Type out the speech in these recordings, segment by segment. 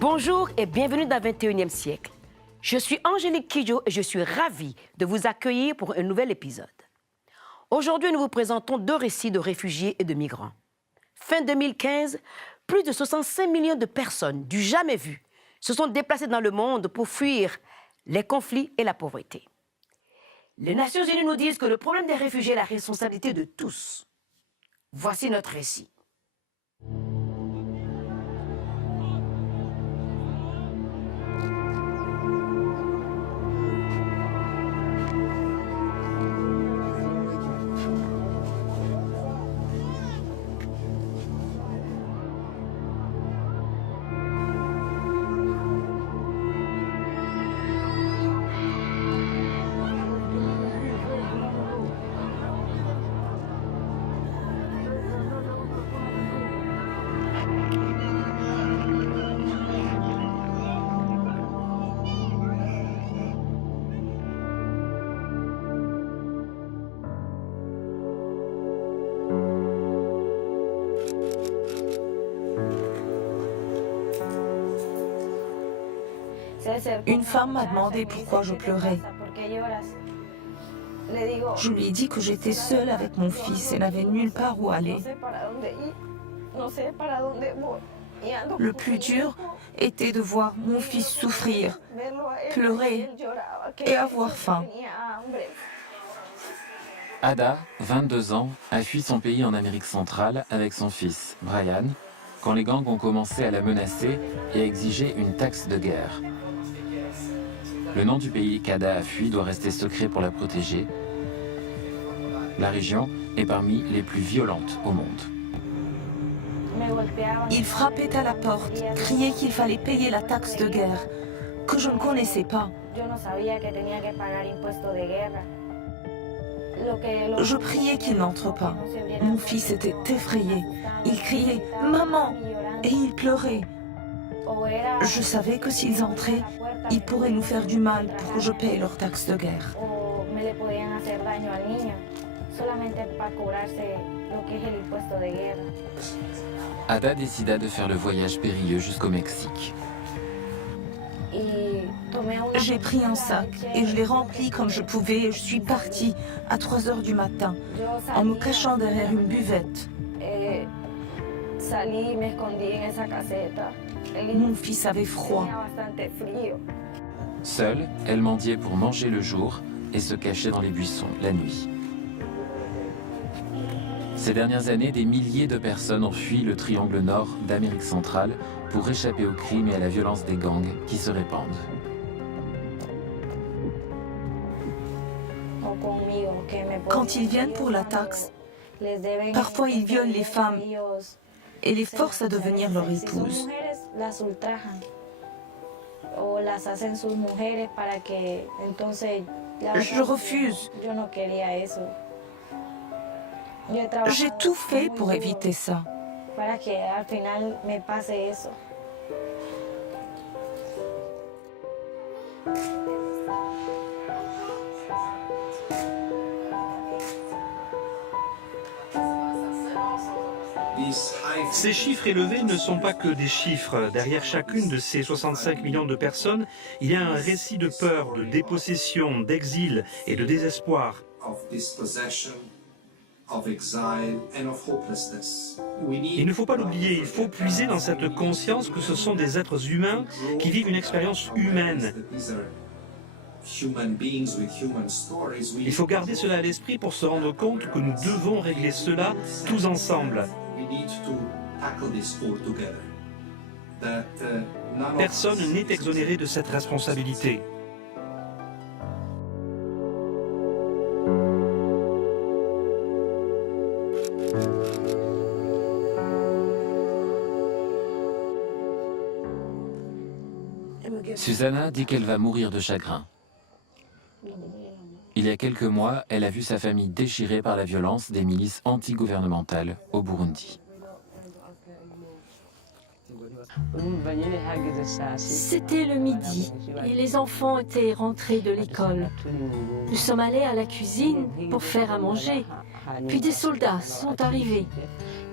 Bonjour et bienvenue dans le 21e siècle. Je suis Angélique Kidjo et je suis ravie de vous accueillir pour un nouvel épisode. Aujourd'hui, nous vous présentons deux récits de réfugiés et de migrants. Fin 2015, plus de 65 millions de personnes du jamais vu se sont déplacées dans le monde pour fuir les conflits et la pauvreté. Les Nations Unies nous disent que le problème des réfugiés est la responsabilité de tous. Voici notre récit. Une femme m'a demandé pourquoi je pleurais. Je lui ai dit que j'étais seule avec mon fils et n'avais nulle part où aller. Le plus dur était de voir mon fils souffrir, pleurer et avoir faim. Ada, 22 ans, a fui son pays en Amérique centrale avec son fils, Brian, quand les gangs ont commencé à la menacer et à exiger une taxe de guerre. Le nom du pays qu'Ada a fui doit rester secret pour la protéger. La région est parmi les plus violentes au monde. Il frappait à la porte, criait qu'il fallait payer la taxe de guerre, que je ne connaissais pas. Je priais qu'il n'entre pas. Mon fils était effrayé. Il criait « Maman !» et il pleurait. Je savais que s'ils entraient, ils pourraient nous faire du mal pour que je paye leur taxe de guerre. Ada décida de faire le voyage périlleux jusqu'au Mexique. J'ai pris un sac et je l'ai rempli comme je pouvais et je suis partie à 3 heures du matin en me cachant derrière une buvette. Mon fils avait froid. Seule, elle mendiait pour manger le jour et se cachait dans les buissons la nuit. Ces dernières années, des milliers de personnes ont fui le triangle nord d'Amérique centrale pour échapper aux crimes et à la violence des gangs qui se répandent. Quand ils viennent pour la taxe, parfois ils violent les femmes et les forcent à devenir leur épouse. Je refuse. J'ai tout fait pour éviter ça. Ces chiffres élevés ne sont pas que des chiffres. Derrière chacune de ces 65 millions de personnes, il y a un récit de peur, de dépossession, d'exil et de désespoir. Il ne faut pas l'oublier, il faut puiser dans cette conscience que ce sont des êtres humains qui vivent une expérience humaine. Il faut garder cela à l'esprit pour se rendre compte que nous devons régler cela tous ensemble. Personne n'est exonéré de cette responsabilité. Susanna dit qu'elle va mourir de chagrin. Il y a quelques mois, elle a vu sa famille déchirée par la violence des milices anti-gouvernementales au Burundi. C'était le midi et les enfants étaient rentrés de l'école. Nous sommes allés à la cuisine pour faire à manger. Puis des soldats sont arrivés.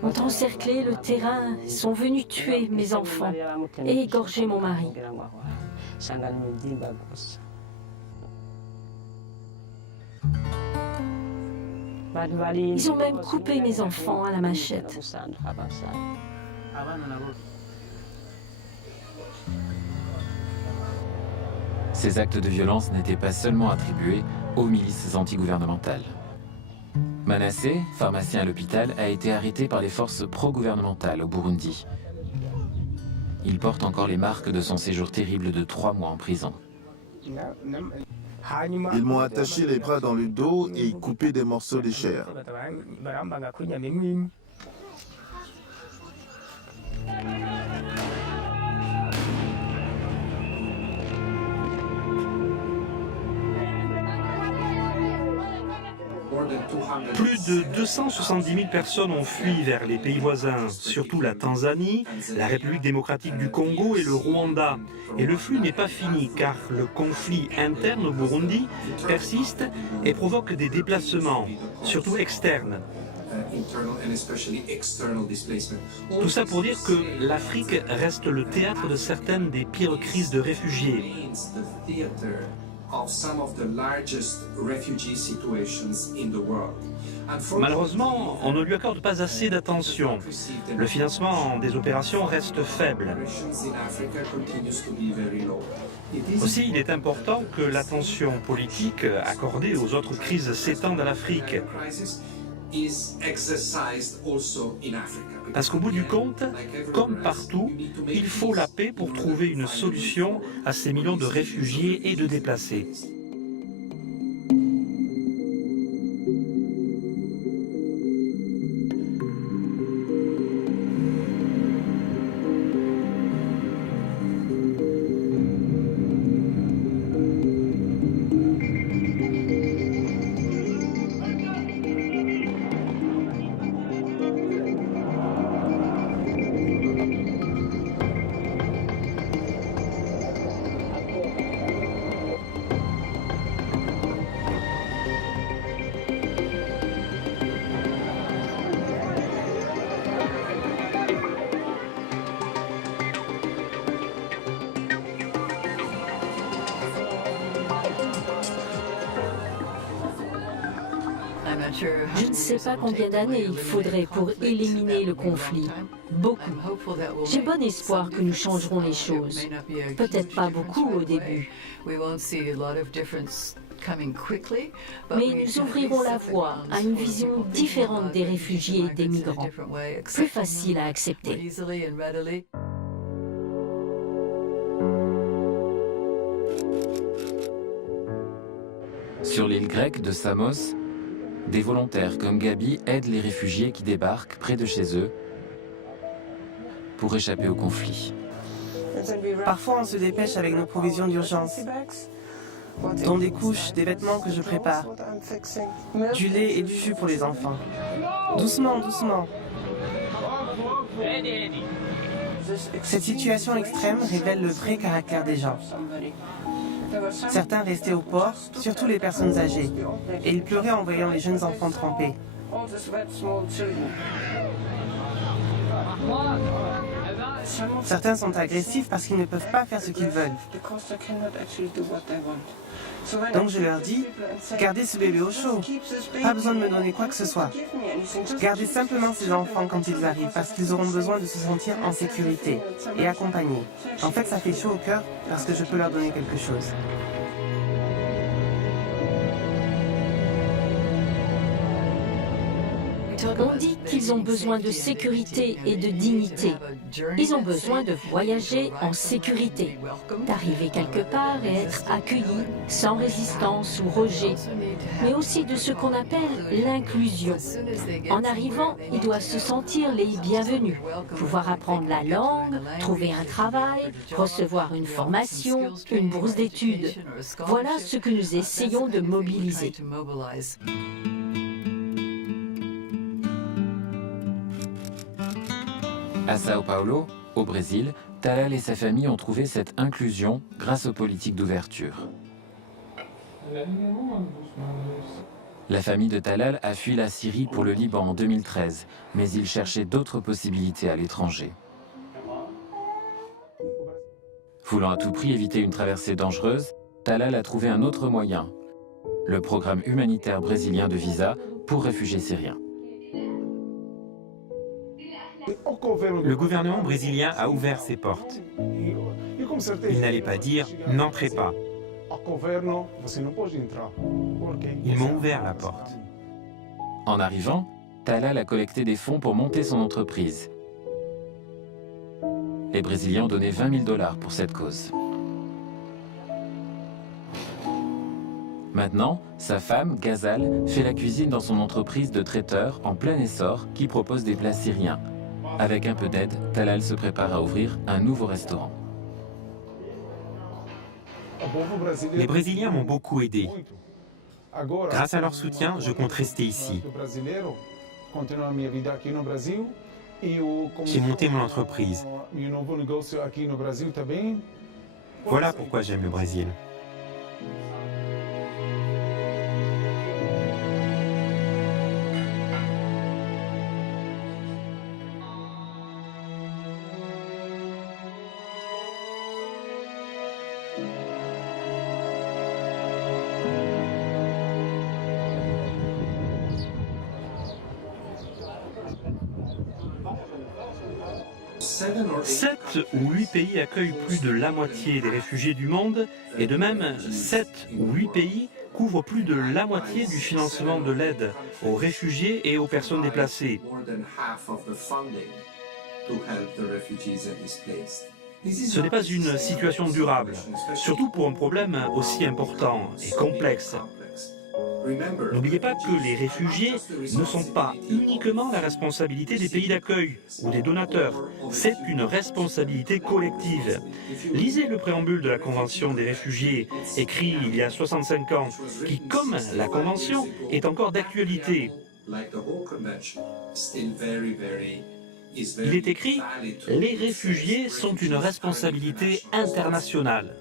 ont encerclé le terrain, sont venus tuer mes enfants et égorger mon mari. Ils ont même coupé mes enfants à la machette. Ces actes de violence n'étaient pas seulement attribués aux milices antigouvernementales. Manassé, pharmacien à l'hôpital, a été arrêté par les forces pro-gouvernementales au Burundi. Il porte encore les marques de son séjour terrible de 3 mois en prison. Ils m'ont attaché les bras dans le dos et coupé des morceaux de chair. Plus de 270 000 personnes ont fui vers les pays voisins, surtout la Tanzanie, la République démocratique du Congo et le Rwanda. Et le flux n'est pas fini car le conflit interne au Burundi persiste et provoque des déplacements, surtout externes. Tout ça pour dire que l'Afrique reste le théâtre de certaines des pires crises de réfugiés. Malheureusement, on ne lui accorde pas assez d'attention. Le financement des opérations reste faible. Aussi, il est important que l'attention politique accordée aux autres crises s'étende à l'Afrique. Parce qu'au bout du compte, comme partout, il faut la paix pour trouver une solution à ces millions de réfugiés et de déplacés. Je ne sais pas combien d'années il faudrait pour éliminer le conflit. Beaucoup. J'ai bon espoir que nous changerons les choses. Peut-être pas beaucoup au début. Mais nous ouvrirons la voie à une vision différente des réfugiés et des migrants, plus facile à accepter. Sur l'île grecque de Samos, des volontaires comme Gabi aident les réfugiés qui débarquent près de chez eux pour échapper au conflit. Parfois, on se dépêche avec nos provisions d'urgence, dont des couches, des vêtements que je prépare, du lait et du jus pour les enfants. Doucement, doucement. Cette situation extrême révèle le vrai caractère des gens. Certains restaient au port, surtout les personnes âgées, et ils pleuraient en voyant les jeunes enfants trempés. Certains sont agressifs parce qu'ils ne peuvent pas faire ce qu'ils veulent. Donc je leur dis, gardez ce bébé au chaud, pas besoin de me donner quoi que ce soit. Gardez simplement ces enfants quand ils arrivent parce qu'ils auront besoin de se sentir en sécurité et accompagnés. En fait, ça fait chaud au cœur parce que je peux leur donner quelque chose. On dit qu'ils ont besoin de sécurité et de dignité. Ils ont besoin de voyager en sécurité, d'arriver quelque part et être accueillis sans résistance ou rejet, mais aussi de ce qu'on appelle l'inclusion. En arrivant, ils doivent se sentir les bienvenus, pouvoir apprendre la langue, trouver un travail, recevoir une formation, une bourse d'études. Voilà ce que nous essayons de mobiliser. À Sao Paulo, au Brésil, Talal et sa famille ont trouvé cette inclusion grâce aux politiques d'ouverture. La famille de Talal a fui la Syrie pour le Liban en 2013, mais il cherchait d'autres possibilités à l'étranger. Voulant à tout prix éviter une traversée dangereuse, Talal a trouvé un autre moyen, le programme humanitaire brésilien de visa pour réfugiés syriens. Le gouvernement brésilien a ouvert ses portes. Il n'allait pas dire « n'entrez pas ». Ils m'ont ouvert la porte. En arrivant, Talal a collecté des fonds pour monter son entreprise. Les Brésiliens ont donné 20 000 $ pour cette cause. Maintenant, sa femme, Ghazal, fait la cuisine dans son entreprise de traiteur en plein essor qui propose des plats syriens. Avec un peu d'aide, Talal se prépare à ouvrir un nouveau restaurant. Les Brésiliens m'ont beaucoup aidé. Grâce à leur soutien, je compte rester ici. J'ai monté mon entreprise. Voilà pourquoi j'aime le Brésil. Sept ou 8 pays accueillent plus de la moitié des réfugiés du monde et de même 7 ou 8 pays couvrent plus de la moitié du financement de l'aide aux réfugiés et aux personnes déplacées. Ce n'est pas une situation durable, surtout pour un problème aussi important et complexe. N'oubliez pas que les réfugiés ne sont pas uniquement la responsabilité des pays d'accueil ou des donateurs. C'est une responsabilité collective. Lisez le préambule de la Convention des réfugiés, écrit il y a 65 ans, qui, comme la Convention, est encore d'actualité. Il est écrit « Les réfugiés sont une responsabilité internationale ».